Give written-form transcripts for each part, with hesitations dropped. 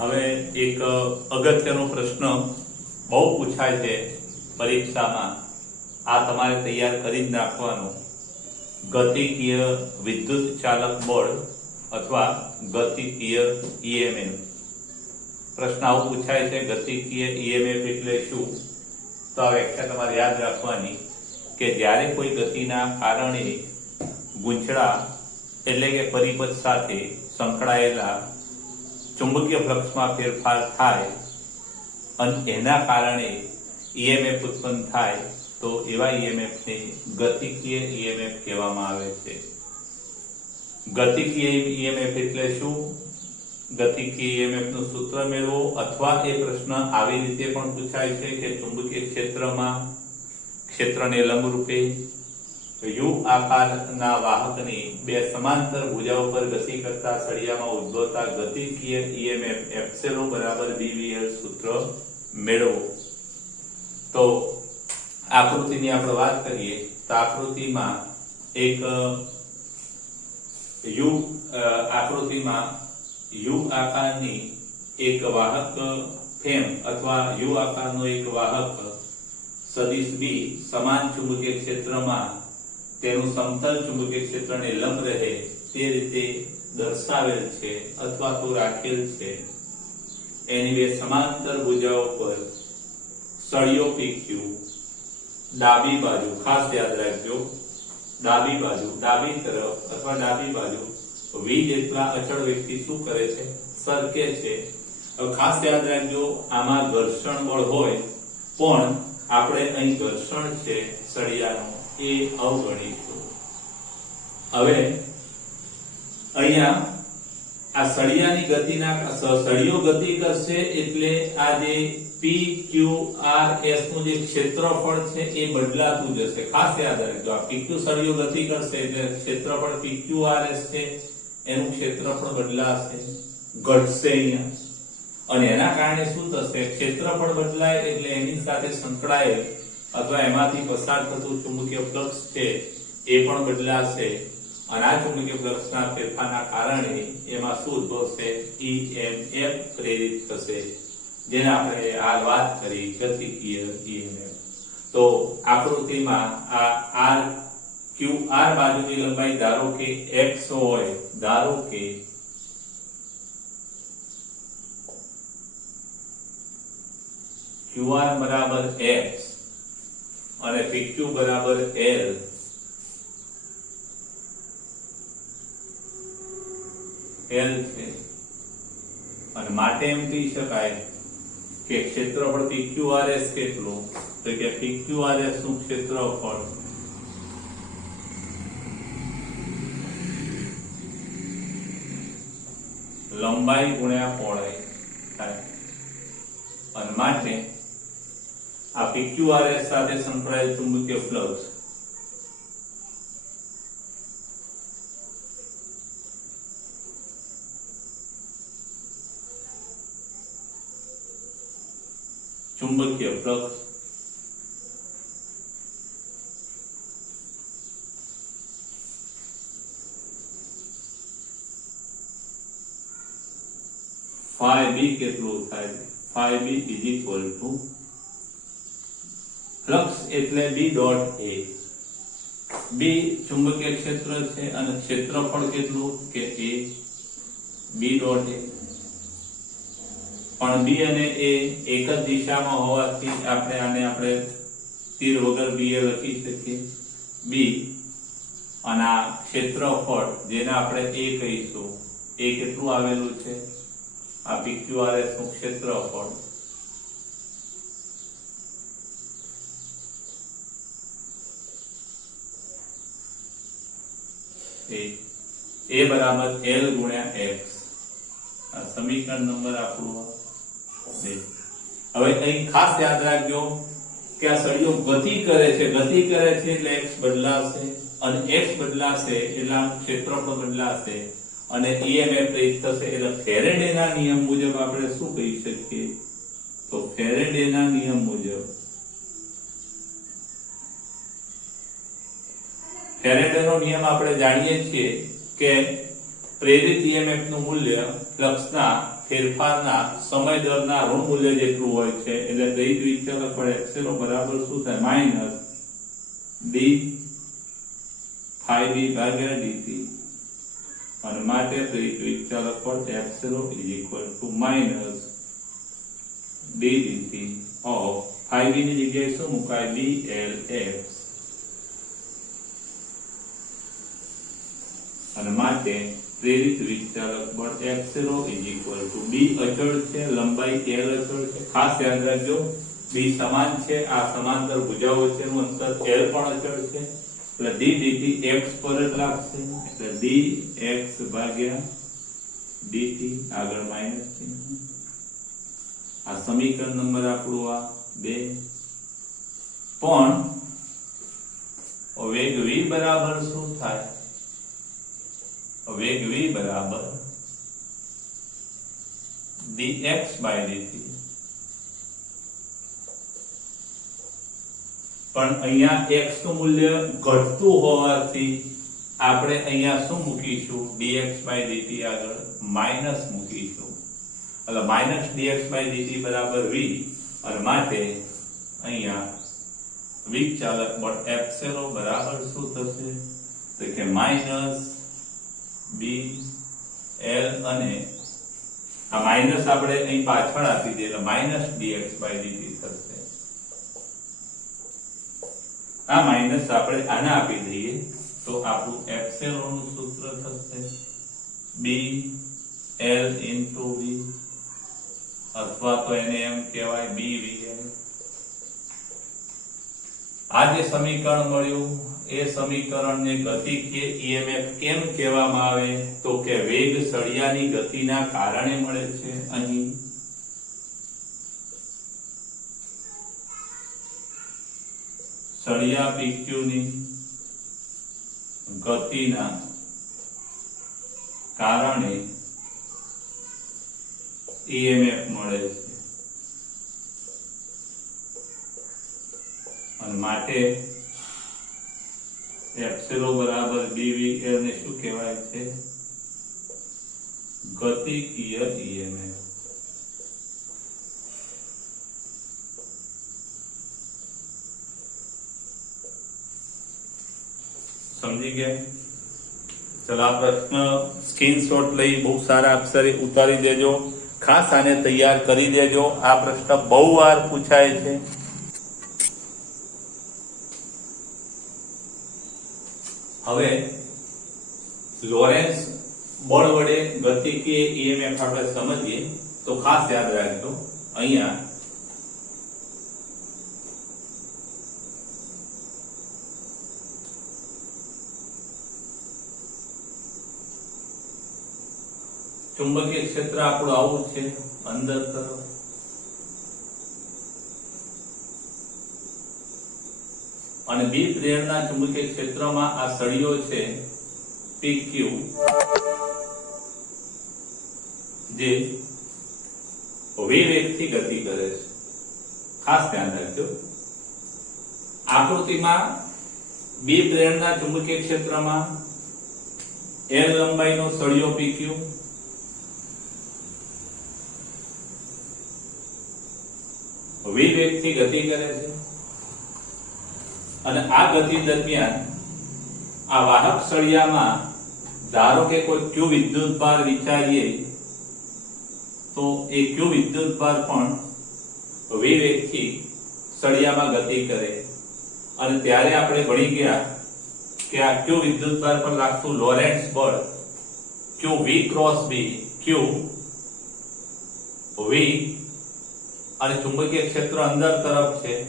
હવે એક અગત્યનો પ્રશ્ન બહુ પૂછાય છે પરીક્ષામાં, આ તમારે તૈયાર કરી જ નાખવાનું. ગતિકીય વિદ્યુત ચાલક બળ અથવા ગતિકીય ઈએમએફ. પ્રશ્ન આવું પૂછાય છે, ગતિકીય ઈએમએફ એટલે શું? તો આ વ્યાખ્યા તમારે યાદ રાખવાની કે જ્યારે કોઈ ગતિના કારણે ગૂંચળા એટલે કે પરિપથ સાથે સંકળાયેલા ચુંબકીય ફ્લક્સમાં ફેરફાર થાય અને એના કારણે ઈએમએફ ઉત્પન્ન થાય તો એવા ઈએમએફને ગતિકીય ઈએમએફ કહેવામાં આવે છે. ગતિકીય ઈએમએફ એટલે શું? ગતિકીય ઈએમએફ નું સૂત્ર મેળવો, અથવા એ પ્રશ્ન આવી રીતે પણ પૂછાય છે કે ચુંબકીય ક્ષેત્રમાં ક્ષેત્રને લંબરૂપે યુ આકારના વાહકની બે સમાંતર ભુજાઓ પર ગતિ કરતા સળિયામાં ઉદ્ભવતા ગતિકીય ઈએમએફ એપ્સિલોન બરાબર BVL સૂત્ર મેળવો. તો આકૃતિની આપણે વાત કરીએ તો આકૃતિમાં યુ આકારની એક વાહક ફેમ અથવા યુ આકારનો એક વાહક સદિશ B સમાન ચુંબકીય ક્ષેત્રમાં તેનું સમતલ ચુંબકીય ક્ષેત્રને લંબ રહે તે રીતે દર્શાવેલ છે અથવા તો રાખેલ છે. એની બે સમાંતર ભુજાઓ પર સળિયો PQ ડાબી બાજુ, ખાસ યાદ રાખજો, ડાબી બાજુ, ડાબી તરફ અથવા ડાબી બાજુ V જેટલા અચળ વેગથી શું કરે છે? સરકે છે. ખાસ યાદ રાખજો, આમાં ઘર્ષણ બળ હોય પણ આપણે અહીં ઘર્ષણ છે સળિયાનું એ અવગણીશું. હવે અહીંયા આ સળિયાની ગતિના સળિયો ગતિ કરશે એટલે આ જે PQRS નું જે ક્ષેત્રફળ છે એ બદલાતું જશે. ખાસ યાદ રાખજો, આ PQ સળિયો ગતિ કરશે એટલે ક્ષેત્રફળ PQRS છે એનું ક્ષેત્રફળ બદલાશે, ઘટશે અહીંયા. અને એના કારણે શું થશે? ક્ષેત્રફળ બદલાય એટલે એની સાથે સંકળાયેલ અથવા એમાંથી પસાર થતું ચુંબકીય ફ્લક્સ છે એ પણ બદલાશે. અને આ ચુંબકીય ફ્લક્સના ફેરફારના કારણે એમાં શું ઉદ્ભવશે? EMF પ્રેરિત થશે, જેને આપણે હાલ વાત કરી ગતિકીય EMF. તો આકૃતિમાં આ QR બાજુની લંબાઈ ધારો કે x હોય, ધારો કે QR બરાબર x અને PQ બરાબર L છે. અને માટે એમ કહી શકાય કે ક્ષેત્રફળ PQRS કેટલું? તો કે PQRS નું ક્ષેત્રફળ લંબાઈ ગુણ્યા પહોળાઈ થાય. અને માટે આ PQRS સાથે સંકળાયેલ ચુંબકીય ફ્લક્સ ચુંબકીય ફ્લક્સ phi b કેટલું થાય? phi b is equal to flux એટલે B ડોટ A. B ચુંબકીય ક્ષેત્ર છે અને ક્ષેત્રફળ કેટલું? કે A B ડોટ A. પણ B અને A એક જ દિશામાં હોવાથી આપણે તીર વગર B એ લખી શકીએ B. અને આ ક્ષેત્રફળ જેને આપણે A કહીશું એ કેટલું આવેલું છે? આ PQRS નું ક્ષેત્રફળ A બરાબર L ગુણ્યા x. આ સમીકરણ નંબર આપણું. હવે અહીં ખાસ યાદ રાખજો કે આ સળિયો ગતિ કરે છે એટલે x બદલાશે, અને x બદલાશે એટલે આ ક્ષેત્રફળ બદલાશે અને EMF પ્રેરિત થશે. એટલે ફેરેડેના નિયમ મુજબ આપણે શું કહી શકીએ? તો ફેરેડેના નિયમ મુજબ ફેરેડેનો નિયમ આપણે જાણીએ છીએ કે પ્રેરિત EMF નું મૂલ્ય ફ્લક્સના ફેરફારના સમય દરના ઋણ મૂલ્ય જેટલું હોય છે એટલે ત્વરિત વિચલક પર x0 બરાબર શું થાય માઈનસ d phi b ભાગ્યા dt અને માટે ત્વરિત વિચલક પર x0 is equal to minus d dt of phi b ની જગ્યાએ શું મુકાય b l x અને માટે પ્રેરિત વિચલક બળ x0 is equal to b અચળ છે લંબાઈ l અચળ છે ખાસ યાદ રાખજો b સમાન છે આ સમાંતર ભુજાઓ વચ્ચેનું અંતર l પણ અચળ છે એટલે d dt x પર જ લાગશે એટલે dx ભાગ્યા dt આગળ માઈનસ ચિહ્ન આ સમીકરણ નંબર આપણું આ 2 પણ વેગ v બરાબર શું થાય वेग v बराबर dx by dt પણ અહીંયા x નું મૂલ્ય ઘટતું હોવાથી આપણે અહીંયા શું મૂકીશું dx by dt આગળ માઈનસ મૂકીશું એટલે માઈનસ dx by dt બરાબર v અને માટે અહીંયા વિચલક બળ x0 બરાબર શું થશે તો કે માઈનસ b l અને આ માઈનસ આપણે અહીં પાછળ આપી દઈએ એટલે માઈનસ dx by dt થશે આ માઈનસ આપણે આને આપી દઈએ તો આપણું x0 નું સૂત્ર થશે b l v અથવા તો એને એમ કહેવાય b v l આ જે સમીકરણ મળ્યું એ સમીકરણને ગતિકીય EMF કેમ કહેવામાં આવે તો કે વેગ સળિયાની ગતિના કારણે મળે છે અહીં સળિયા PQ ની ગતિના કારણે EMF મળે છે અને માટે x0 બરાબર bvl ને શું કહેવાય છે ગતિકીય EMF સમજી ગયા ચલો આ પ્રશ્ન સ્ક્રીનશોટ લઈ બહુ સારા અક્ષરે ઉતારી દેજો ખાસ આને તૈયાર કરી દેજો આ પ્રશ્ન બહુ વાર પૂછાય છે હવે લોરેન્સ બળ વડે ગતિકીય EMF આપણે સમજીએ તો ખાસ યાદ રાખજો અહીંયા ચુંબકીય ક્ષેત્ર આપણું આવું છે અંદર તરફ અને બી પ્રેરણા ચુંબકીય ક્ષેત્રમાં આ સળિયો છે PQ જે v વેગથી ગતિ કરે છે ખાસ ધ્યાન રાખજો આકૃતિમાં બી પ્રેરણા ચુંબકીય ક્ષેત્રમાં l લંબાઈનો સળિયો PQ v વેગથી ગતિ કરે છે અને આ ગતિ દરમિયાન આ વાહક સળિયામાં ધારો કે કોઈ q વિદ્યુતભાર વિચારીએ તો એ q વિદ્યુતભાર પણ v વેગથી સળિયામાં ગતિ કરે અને ત્યારે આપણે ભણી ગયા કે આ q વિદ્યુતભાર પર લાગતું લોરેન્ટ્ઝ બળ q v cross b q v અને ચુંબકીય ક્ષેત્ર અંદર તરફ છે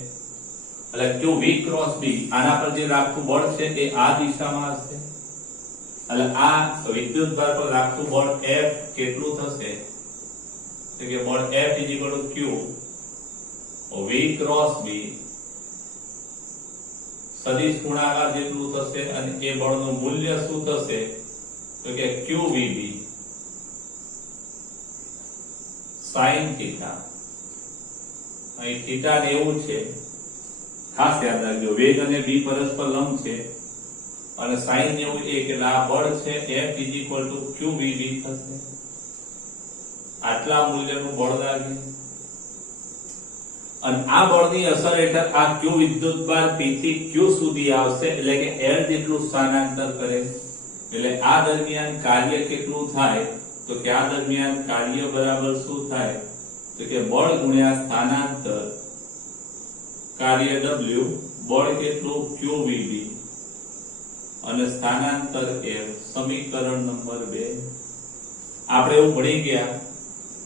એટલે q v ક્રોસ b આના પર જે લાગતું બળ છે એ આ દિશામાં હશે એટલે આ વિદ્યુતભાર પર લાગતું બળ F કેટલું થશે તો કે બળ F q v cross b સદિશ ગુણાકાર જેટલું થશે અને એ બળનું મૂલ્ય શું થશે તો કે qvb sin થીટા અહીં થીટા ને એવું છે ખાસ યાદ રાખજો વેગ અને b પરસ્પર લંબ છે અને sin ને એવું એક એટલે આ બળ છે F qvb થશે આટલા મૂલ્યનું બળ લાગે અને આ બળની અસર હેઠળ આ Q વિદ્યુતભાર P થી Q સુધી આવશે એટલે કે L જેટલું સ્થાનાંતર કરે એટલે આ દરમિયાન કાર્ય કેટલું થાય તો કે આ દરમિયાન કાર્ય બરાબર શું થાય તો કે બળ ગુણ્યા સ્થાનાંતર કાર્ય W બળ કેટલું QVB અને સ્થાનાંતર L સમીકરણ નંબર 2 આપણે એવું ભણી ગયા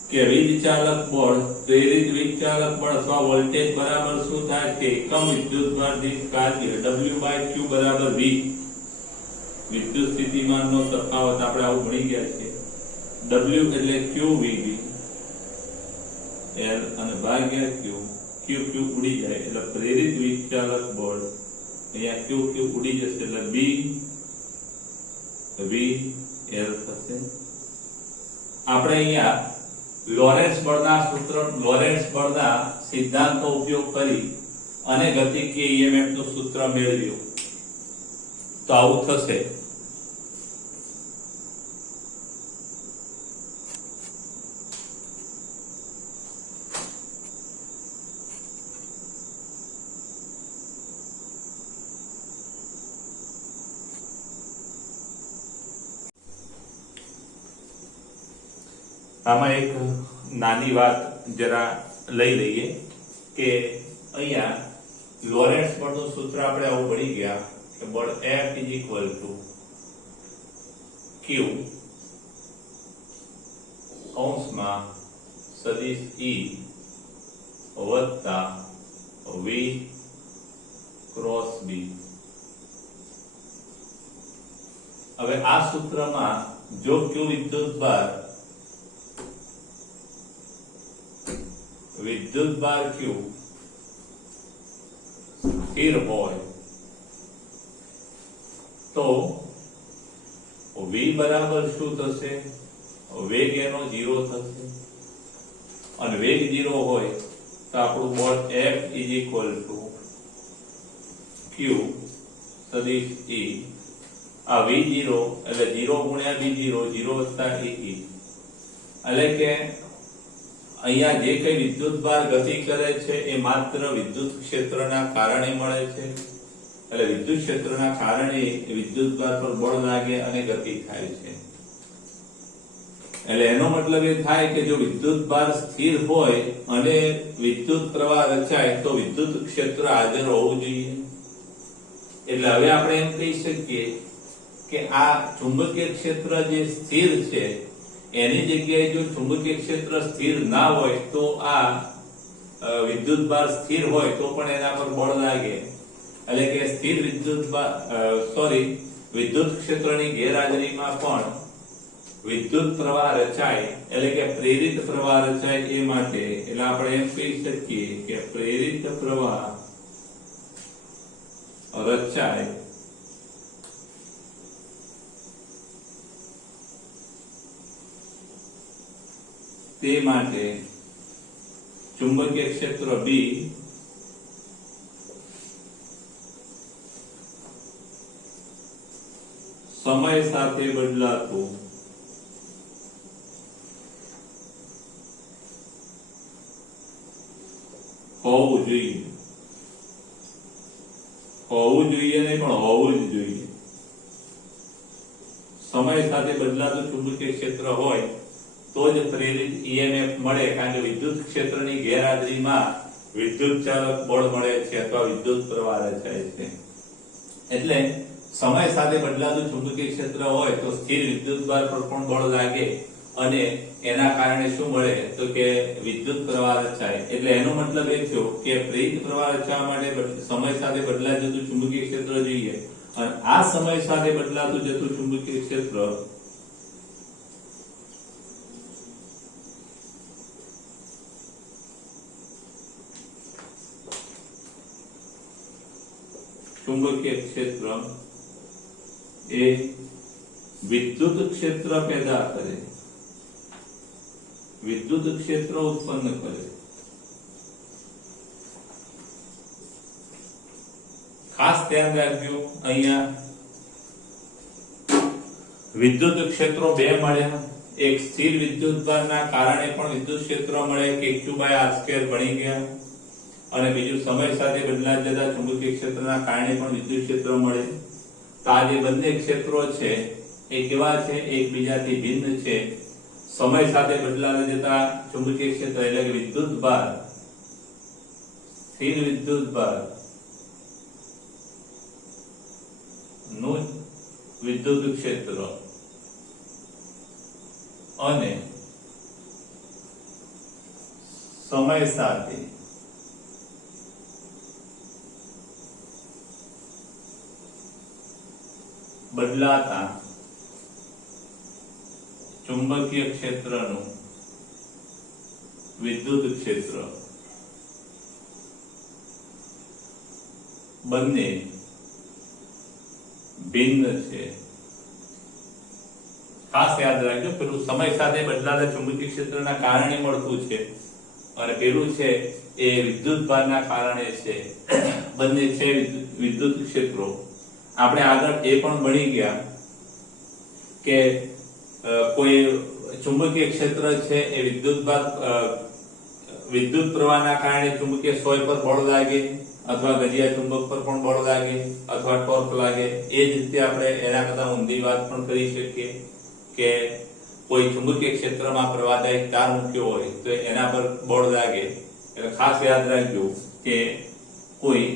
કે વીજચાલક બળ પ્રેરિત વીજચાલક બળ અથવા વોલ્ટેજ બરાબર શું થાય કે એકમ વિદ્યુતભાર દીઠ કાર્ય W/Q બરાબર V વિદ્યુત સ્થિતિમાનનો તફાવત આપણે આવું ભણી ગયા છે W એટલે QVB L અને ભાગ્યા Q Q ઉડી જાય એટલે પ્રેરિત વીજચાલક બળ અહીંયા Q ઉડી જશે એટલે B V L થશે આપણે અહીંયા લોરેન્ટ્ઝ બળના સિદ્ધાંતનો ઉપયોગ કરી અને ગતિકીય EMF નું સૂત્ર મેળવ્યું તો આવું થશે આમાં એક નાની વાત જરા લઈ લઈએ કે અહીંયા લોરેન્ટ્ઝ બળનું સૂત્ર આપણે આવું ભણી ગયા કે બળ F = Q કૌંસમાં સદિશ E વત્તા V ક્રોસ B હવે આ સૂત્રમાં જો Q વિદ્યુતભાર Q સ્થિર હોય તો V બરાબર શું થશે વેગ એનો 0 થશે અને વેગ 0 હોય તો આપણું બળ F = Q સદિશ E આ V0 એટલે 0 ગુણ્યા B0 0 વત્તા E એટલે કે અહીંયા જે કઈ વિદ્યુતભાર ગતિ કરે છે એ માત્ર વિદ્યુત ક્ષેત્રના કારણે મળે છે એટલે વિદ્યુત ક્ષેત્રના કારણે વિદ્યુતભાર પર બળ લાગે અને ગતિ થાય છે એટલે એનો મતલબ એ થાય કે જો વિદ્યુતભાર સ્થિર હોય અને વિદ્યુત પ્રવાહ રચાય તો વિદ્યુત ક્ષેત્ર હાજર હોવું જોઈએ એટલે હવે આપણે એમ કહી શકીએ કે આ ચુંબકીય ક્ષેત્ર જે સ્થિર છે એની જગ્યાએ જો ચુંબકીય ક્ષેત્ર સ્થિર ના હોય તો આ વિદ્યુતભાર સ્થિર હોય તો પણ એના પર બળ લાગે એટલે કે સ્થિર વિદ્યુત ક્ષેત્રની ગેરહાજરીમાં પણ વિદ્યુત પ્રવાહ રચાય એટલે કે પ્રેરિત પ્રવાહ રચાય એ માટે એટલે આપણે એમ કહી શકીએ કે પ્રેરિત પ્રવાહ રચાય તે માટે ચુંબકીય ક્ષેત્ર B સમય સાથે બદલાતું હોવું જોઈએ નહીં પણ હોવું જ જોઈએ સમય સાથે બદલાતું ચુંબકીય ક્ષેત્ર હોય તો જ પ્રેરિત EMF મળે કારણ કે વિદ્યુત ક્ષેત્રની ગેરહાજરીમાં વિદ્યુત ચાલક બળ મળે છે અથવા વિદ્યુત પ્રવાહ રચાય છે એટલે સમય સાથે બદલાતું ચુંબકીય ક્ષેત્ર હોય તો સ્થિર વિદ્યુતભાર પર પણ બળ લાગે અને એના કારણે શું મળે તો કે વિદ્યુત પ્રવાહ રચાય એટલે એનો મતલબ એ થયો કે પ્રેરિત પ્રવાહ રચવા માટે સમય સાથે બદલાતું જતું ચુંબકીય ક્ષેત્ર જોઈએ અને આ સમય સાથે બદલાતું જતું ચુંબકીય ક્ષેત્ર એ વિદ્યુત ક્ષેત્ર પેદા કરે વિદ્યુત ક્ષેત્ર ઉત્પન્ન કરે ખાસ ધ્યાન રાખજો અહીંયા વિદ્યુત ક્ષેત્રો બે મળ્યા એક સ્થિર વિદ્યુતભારના કારણે પણ વિદ્યુત ક્ષેત્ર મળે કે q/r² બની ગયા, અને બીજું સમય સાથે બદલાઈ જતા ચુંબકીય ક્ષેત્રના કારણે પણ વિદ્યુત ક્ષેત્ર મળે. તો આ જે બંને ક્ષેત્રો છે એ કેવા છે? એકબીજાથી ભિન્ન છે. સમય સાથે બદલાઈ જતા ચુંબકીય ક્ષેત્ર એટલે કે વિદ્યુતભાર, સ્થિર વિદ્યુતભાર નું વિદ્યુત ક્ષેત્ર અને સમય સાથે બદલાતા ચુંબકીય ક્ષેત્રનું વિદ્યુત ક્ષેત્ર બંને ભિન્ન છે. ખાસ યાદ રાખજો, પેલું સમય સાથે બદલાતા ચુંબકીય ક્ષેત્રના કારણે મળતું છે અને પેલું છે એ વિદ્યુતભારના કારણે છે. બંને છે વિદ્યુત ક્ષેત્રો. આપણે આગળ એ પણ ભણી ગયા કે કોઈ ચુંબકીય ક્ષેત્ર છે એ વિદ્યુત પ્રવાહના કારણે ચુંબકીય સોય પર બળ લાગે, અથવા ગજિયા ચુંબક પર પણ બળ લાગે, અથવા ટોર્ક લાગે. એ જ રીતે આપણે એના કરતા ઊંધી વાત પણ કરી શકીએ કે કોઈ ચુંબકીય ક્ષેત્રમાં પ્રવાહદાયક તાર મૂક્યો હોય તો એના પર બળ લાગે. એટલે ખાસ યાદ રાખજો કે કોઈ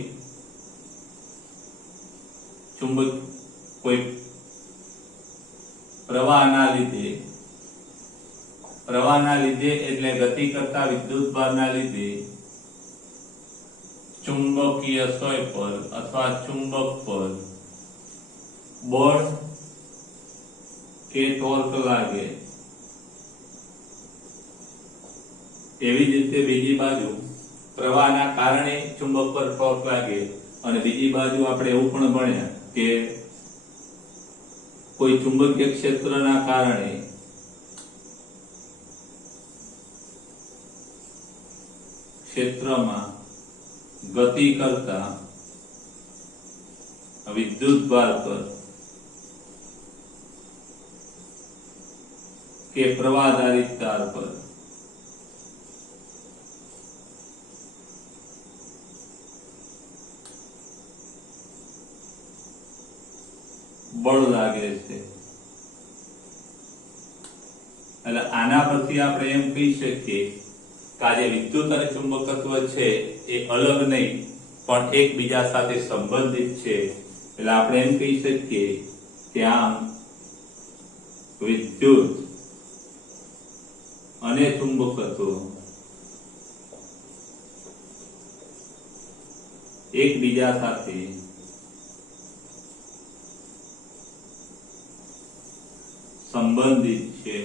પ્રવાહના લીધે એટલે ગતિ કરતા વિદ્યુતભારના લીધે ચુંબકીય સોય પર અથવા ચુંબક પર બળ કે ટોર્ક લાગે. એવી જ રીતે બીજી બાજુ પ્રવાહના કારણે ચુંબક પર ટોર્ક લાગે, અને બીજી બાજુ આપણે એવું પણ ભણ્યા કે કોઈ ચુંબકીય ક્ષેત્રના કારણે ક્ષેત્રમાં ગતિ કરતા વિદ્યુતભાર પર કે પ્રવાહધારિત તાર પર બળ લાગે છે. એટલે આના પરથી આપણે એમ કહી શકીએ કે આ જે વિદ્યુત અને ચુંબકત્વ છે એ અલગ નહીં પણ એકબીજા સાથે સંબંધિત છે. એટલે આપણે એમ કહી શકીએ કે આમ વિદ્યુત અને ચુંબકત્વ એકબીજા સાથે સંબંધિત છે,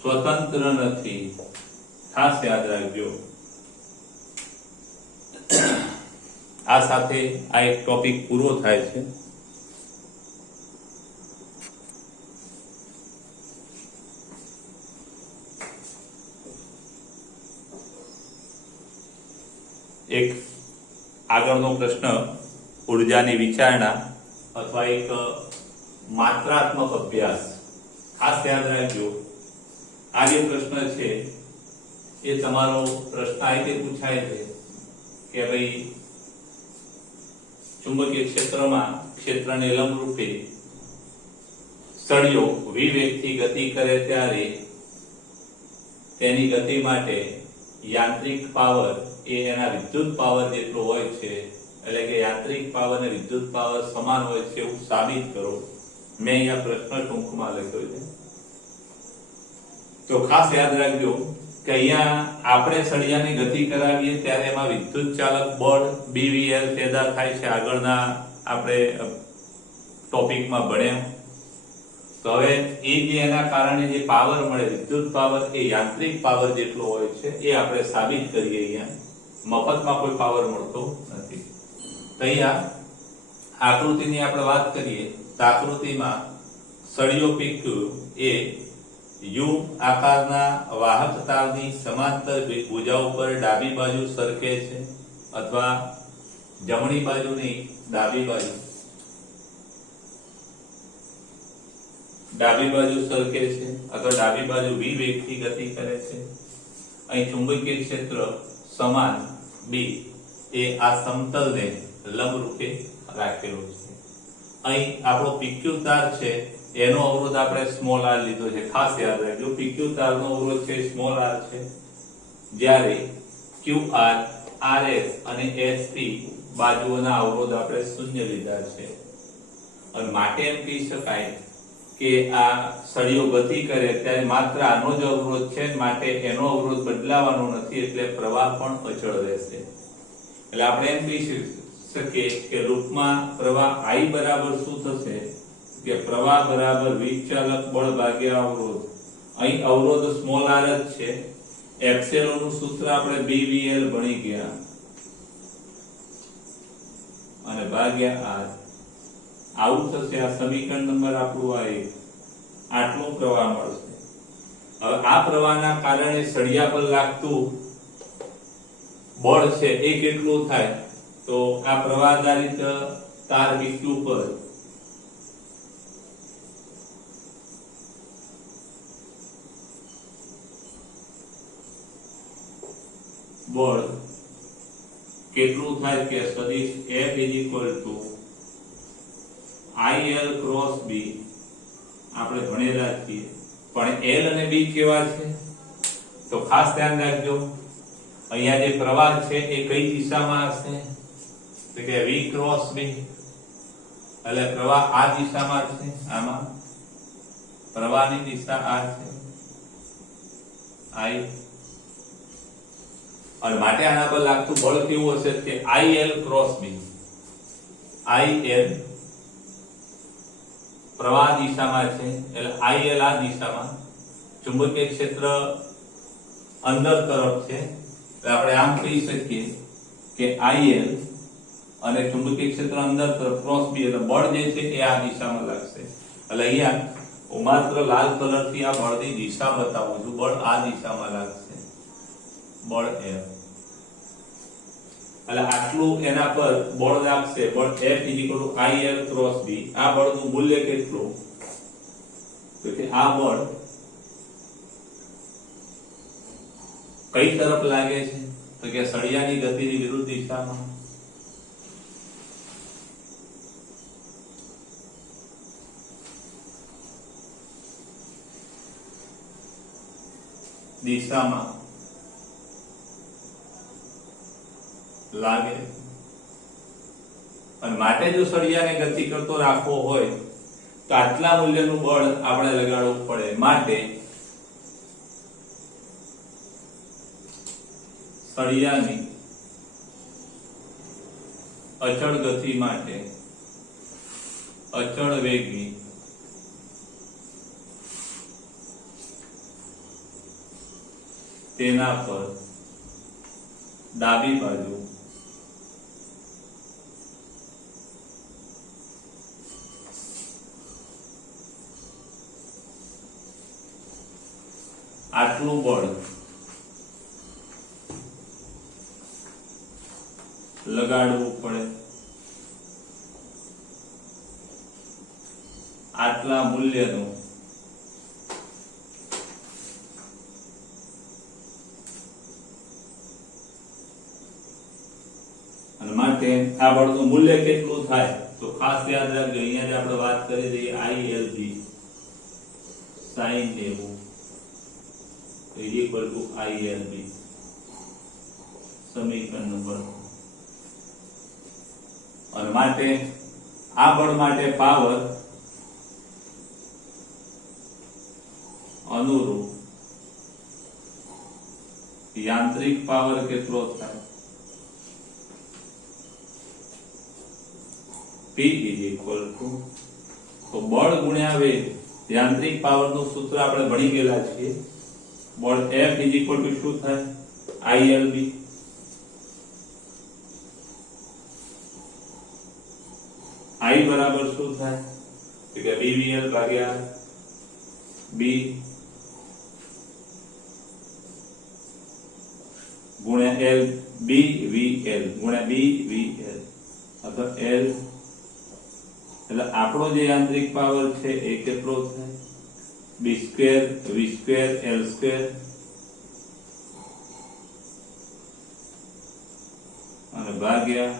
સ્વતંત્ર નથી. ખાસ યાદ રાખજો. આ સાથે આ એક ટોપિક પૂરો થાય છે. એક આગળનો પ્રશ્ન ઉર્જાની વિચારણા અથવા એક માત્રાત્મક અભ્યાસ. ખાસ યાદ રાખજો, આ જે પ્રશ્ન છે એ તમારો પ્રશ્ન આ રીતે પૂછાય છે કે ભાઈ ચુંબકીય ક્ષેત્રને લંબરૂપે સળિયો v વેગથી ગતિ કરે ત્યારે તેની ગતિ માટે યાંત્રિક પાવર એ એના વિદ્યુત પાવર જેટલો હોય છે. એટલે કે યાંત્રિક પાવર અને વિદ્યુત પાવર સમાન હોય છે એવું સાબિત કરો. મેં અહીંયા પ્રશ્ન ટૂંકમાં લખ્યો છે. તો ખાસ યાદ રાખજો કે અહીંયા આપણે સળિયાની ગતિ કરાવીએ ત્યારે એમાં વિદ્યુત ચાલક બળ BVL પેદા થાય છે. આગળના આપણે ટોપિકમાં ભણ્યા. તો હવે એ જે એના કારણે જે પાવર મળે વિદ્યુત પાવર એ યાંત્રિક પાવર જેટલો હોય છે એ આપણે સાબિત કરીએ. અહીંયા મફતમાં કોઈ પાવર મળતો નથી. તો અહીંયા આકૃતિની આપણે વાત કરીએ તો આકૃતિમાં સળિયો PQ એ U આકારના વાહક તારની સમાંતર ભુજાઓ પર ડાબી બાજુ સરકે છે, અથવા જમણી બાજુની ડાબી બાજુ ડાબી બાજુ સરકે છે અથવા ડાબી બાજુ v વેગથી ગતિ કરે છે. અહીં ચુંબકીય ક્ષેત્ર સમાન b એ આ સમતલને લંબરૂપે રાખેલું છે. અહીં આપણો PQ તાર છે એનો અવરોધ આપણે સ્મોલ r લીધો છે. ખાસ યાદ રાખજો PQ તારનો અવરોધ છે સ્મોલ r છે, જ્યારે QR, RS અને SP બાજુઓના અવરોધ આપણે શૂન્ય લીધા છે. અને માટે એમ કહી શકાય કે આ સળિયો ગતિ કરે ત્યારે માત્ર આનો જ અવરોધ છે, માટે એનો અવરોધ બદલાવાનો નથી, એટલે પ્રવાહ પણ અચળ રહેશે. એટલે આપણે એમ કહી શકીએ કે રૂપમાં પ્રવાહ I બરાબર શું થશે કે પ્રવાહ બરાબર વિચાલક બળ ભાગ્યા અવરોધ. અહીં અવરોધ સ્મોલ r જ છે. એપ્સિલોન નું સૂત્ર આપણે BVL ભણી ગયા અને ભાગ્યા r. આવું થશે. આ સમીકરણ નંબર આપણું આ એક. આટલું પ્રવાહ મળશે. હવે આ પ્રવાહના કારણે સળિયા પર લાગતું બળ છે એ કેટલું થાય તો આ પ્રવાહ આધારિત તાર PQ પર બળ કેટલું થાય કે સદિશ F IL ક્રોસ B આપણે ભણેલા છીએ, પણ L અને B કેવા છે તો ખાસ ધ્યાન રાખજો. અહીંયા જે પ્રવાહ છે એ કઈ દિશામાં હશે તો કે V ક્રોસ B, એટલે પ્રવાહ આ દિશામાં છે. આમાં પ્રવાહની દિશા આ છે I, અને માટે આના પર લાગતું બળ કેવું હશે કે IL ક્રોસ B. IL પ્રવાહ દિશામાં છે એટલે IL આ દિશામાં, ચુંબકીય ક્ષેત્ર અંદર તરફ છે એટલે આપણે આમ કહી શકીએ કે IL અને ચુંબકીય ક્ષેત્ર અંદર તરફ ક્રોસ B, એટલે બળ જે છે એ આ દિશામાં લાગશે. એટલે અહીંયા હું માત્ર લાલ કલરથી આ બળની દિશા બતાવું છું. બળ આ દિશામાં લાગશે, બળ F. એટલે આટલું એના પર બળ લાગશે, બળ F IL ક્રોસ B. આ બળનું મૂલ્ય કેટલું તો કે આ બળ કઈ તરફ લાગે છે તો કે સળિયાની ગતિની વિરુદ્ધ દિશામાં. લાગે. અને માટે જો સળિયાને ગતિ કરતો રાખવો હોય તો આટલા મૂલ્યનું બળ આપણે લગાડવું પડે. માટે સળિયાની અચળ ગતિ માટે અચળ વેગની તેના પર ડાબી બાજુ આટલું બળ લગાડવું પડે. આટલા મૂલ્યનું અને માટે આ બળનું મૂલ્ય કેટલું થાય તો ખાસ યાદ રાખજો. અહીંયા જ આપણે વાત કરી દઈએ ILB sin 90 ILB સમીકરણ નંબર. અને માટે આ બળ માટે પાવર અનુરૂપ યાંત્રિક પાવર કેટલો થાય P તો બળ ગુણ્યા વેગ. યાંત્રિક પાવર નું સૂત્ર આપણે ભણી ગયેલા છીએ. બળ F શું થાય ILB. I બરાબર શું થાય તો કે BVL ભાગ્યા B ગુણ્યા L BVL ગુણ્યા BVL અથવા L એટલે આપણો જે યાંત્રિક પાવર છે એ કેટલો થાય? b square v square l square અને ભાગ્યા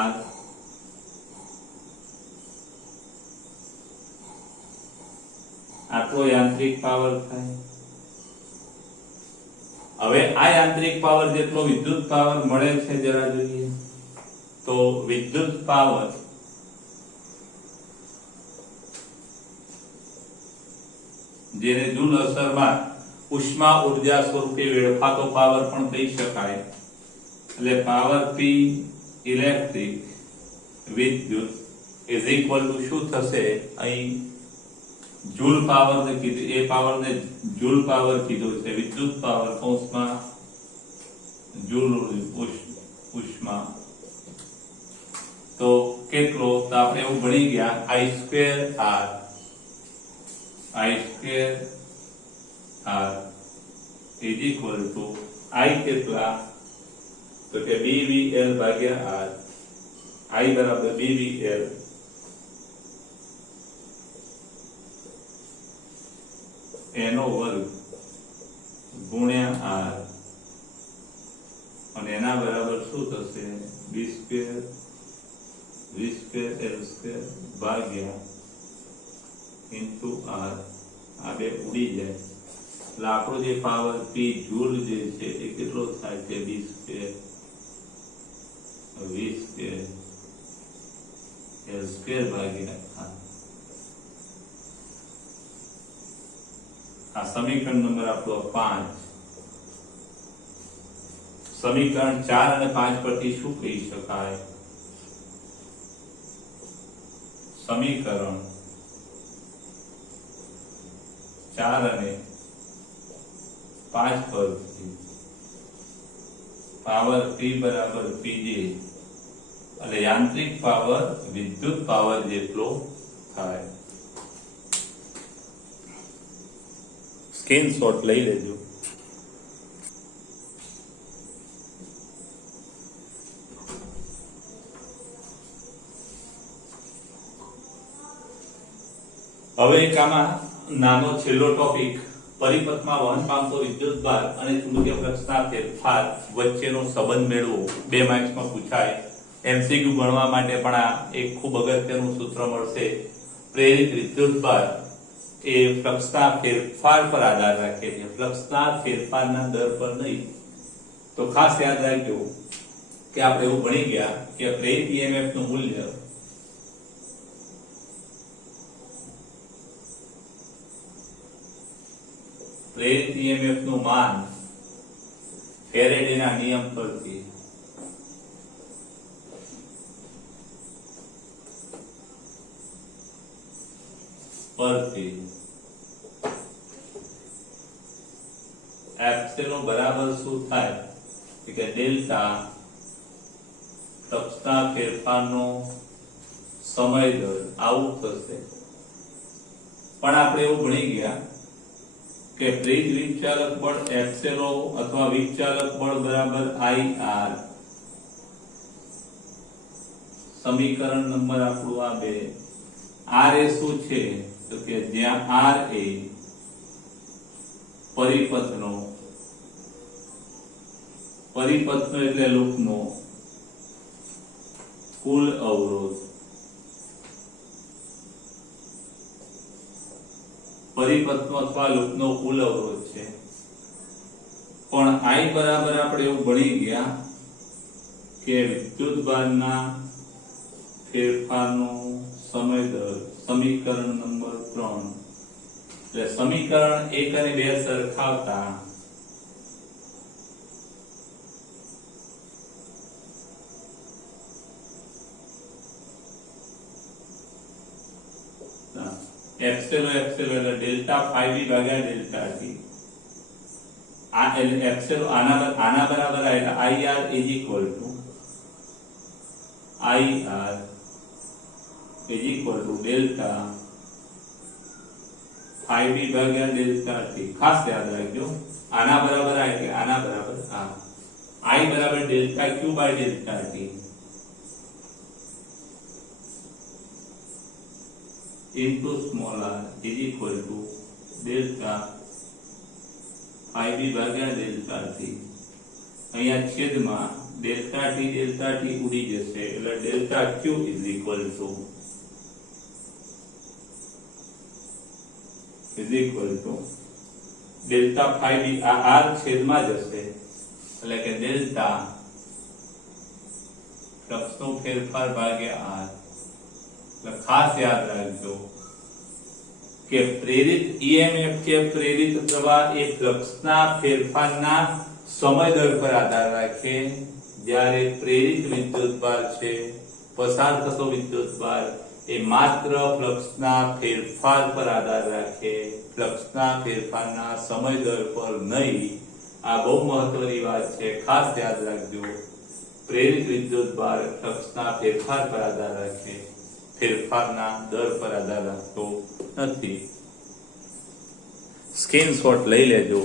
r. આટલો યાંત્રિક પાવર થાય. હવે આ યાંત્રિક પાવર જેટલો વિદ્યુત પાવર મળે છે જરા જોઈએ. તો વિદ્યુત પાવર જેને જૂલ અસરમાં ઉષ્મા ઉર્જા સ્વરૂપે વેડફાતો પાવર પણ કહી શકાય. એટલે પાવર P ઇલેક્ટ્રિક વિદ્યુત ઇઝ ઇક્વલ ટુ શું થશે? અહીં જૂલ પાવર ને કીધું, એ પાવર ને જૂલ પાવર કીધો છે. વિદ્યુત પાવર કૌંસમાં જૂલ ઉષ્મા તો કેટલો? તો આપણે એવું ભણી ગયા I square R is equal to I કેટલા? તો કે BVL ભાગ્યા R. I બરાબર BVL એનો વર્ગ ગુણ્યા R અને એના બરાબર શું થશે? b square v square l square ભાગ્યા ઇન્ટુ R. આ બે ઉડી જાય એટલે આપણો જે પાવર P જૂલ જે છે એ કેટલો થાય છે? b square v square l square ભાગ્યા R. આ સમીકરણ નંબર આપણો 5. સમીકરણ 4 અને 5 પરથી શું કહી શકાય? સમીકરણ 4 અને 5 પરથી પાવર P બરાબર PJ એટલે યાંત્રિક પાવર વિદ્યુત પાવર જેટલો થાય. સ્ક્રીનશોટ લઈ લેજો. હવે એક આમાં નાનો છેલ્લો ટોપિક, પરિપથમાં વહન પામતો વિદ્યુતભાર અને ચુંબકીય ફ્લક્સના ફેરફાર વચ્ચેનો સંબંધ મેળવો. 2 માર્ક્સમાં પૂછાય. એમસીક્યુ ગણવા માટે પણ આ એક ખૂબ અગત્યનું સૂત્ર મળશે. પ્રેરિત વિદ્યુતભાર એ ફ્લક્સના ફેરફાર પર આધાર રાખે છે, ફ્લક્સના ફેરફારના દર પર નહીં. તો ખાસ યાદ રાખજો કે આપણે એવું ભણી ગયા કે પ્રેરિત ઈએમએફ નું મૂલ્ય પ્રેરિત ઈએમએફ નું માન ફેરેડેના નિયમ પરથી એપ્સિલોન બરાબર શું થાય કે ડેલ્ટા ફ્લક્સના ફેરફારનો સમય દર આવું થશે. પણ આપણે એવું ભણી ગયા કે પ્રેરિત વિચાલક બળ એપ્સિલોન અથવા વિચાલક બળ બરાબર IR. સમીકરણ નંબર આપણું આ 2. R એ શું છે? તો કે જ્યાં R એ પરિપથનો એટલે લૂપનો કુલ અવરોધ, પરિપથનો અથવા લૂપનો કુલ અવરોધ છે. પણ I બરાબર આપણે એવું ભણી ગયા કે વિદ્યુતભારના ફેરફારનો સમય દર. સમીકરણ નંબર 3. એટલે સમીકરણ 1 અને 2 સરખાવતા એપ્સિલોન એટલે ડેલ્ટા phi v ભાગ્યા ડેલ્ટા t. આ એપ્સિલોન આના બરાબર એટલે IR is equal to delta phi v ભાગ્યા ડેલ્ટા t. ખાસ યાદ રાખજો આના બરાબર આ એટલે આના બરાબર આ. I બરાબર delta q by delta t. into small r is equal to delta ib ભાગ્યા delta t. અહીંયા છેદમાં delta t ઉડી જશે એટલે delta q is equal to delta phi b આ r છેદમાં જશે એટલે કે delta ફ્લક્સનો ફેરફાર ભાગ્યા r. એટલે ખાસ યાદ રાખજો કે પ્રેરિત EMF કે પ્રેરિત પ્રવાહ એ ફ્લક્સના ફેરફારના સમય દર પર આધાર રાખે, જ્યારે પ્રેરિત વિદ્યુતભાર છે પસાર થતો વિદ્યુતભાર એ માત્ર ફ્લક્સના ફેરફાર પર આધાર રાખે, ફ્લક્સના ફેરફારના સમય દર પર નહીં. આ બહુ મહત્વની વાત છે, ખાસ યાદ રાખજો. પ્રેરિત વિદ્યુતભાર ફ્લક્સના ફેરફાર પર આધાર રાખે, ફેરફારના દર પર આધાર રાખતો નથી. સ્ક્રીનશોટ લઈ લેજો.